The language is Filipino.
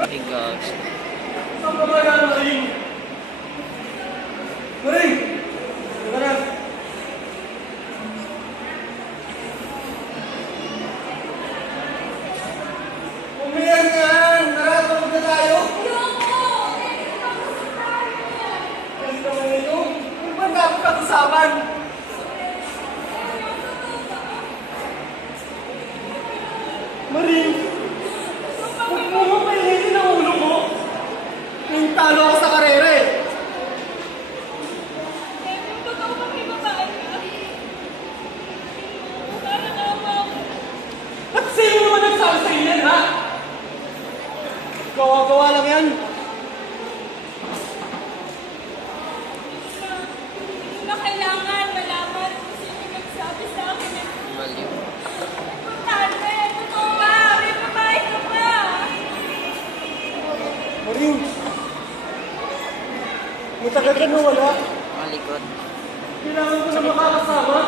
Hey guys. Saan ka ba yan, Maring? Maring! Teka na. Umiyan yan! Naratawag na tayo! Kasi naman ito, ano ba dapat katusapan? Maring! Huwag mo mapailitin ang ulo mo! Yung talo ako sa karera eh! At sa'yo mo naman nagsabi sa'yo yan, ha? Gawa-gawa lang yan. Hindi na kailangan malaman kung sino nagsabi sa akin. Baliw. Importante, totoo ba? May babae ka pa. Maring! Matagal ka na wala. Malikot. Kailangan ko na makakasama.